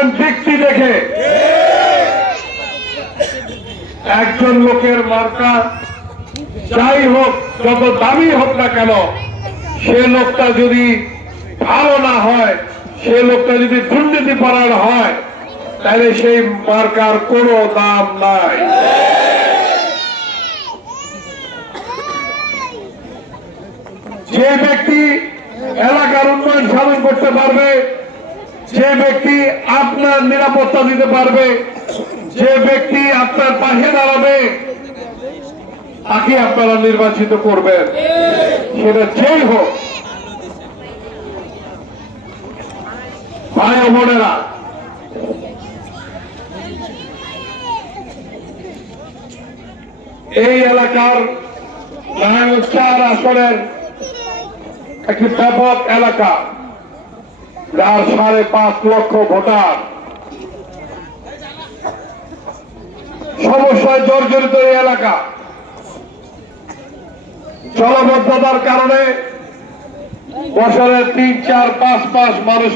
করবেন ব্যক্তি দেখে। একজন লোকের মার্কা যাই হোক, যত দামি হোক না কেন, সে লোকটা যদি ভালো না হয়, সে লোকটা যদি দুর্নীতিপরায়ণ হয়, তাহলে সেই মার্কার কোনো দাম নাই। যে ব্যক্তি এলাকার উন্নয়ন সাধন করতে পারবে, যে ব্যক্তি আপনার নিরাপত্তা দিতে পারবে, যে ব্যক্তি আপনার পাশে দাঁড়াবে, তাকে আপনারা নির্বাচিত করবেন, সেটা যেই হোক। ভাই ও বোনেরা, এই এলাকার নারায়ণ 4 আসনের একটি ব্যাপক এলাকা, যার 5.5 লক্ষ ভোটার, সমস্যায় জর্জরিত এই এলাকা। জলবদ্ধতার কারণে বছরে 3, 4, 5 মাস মানুষ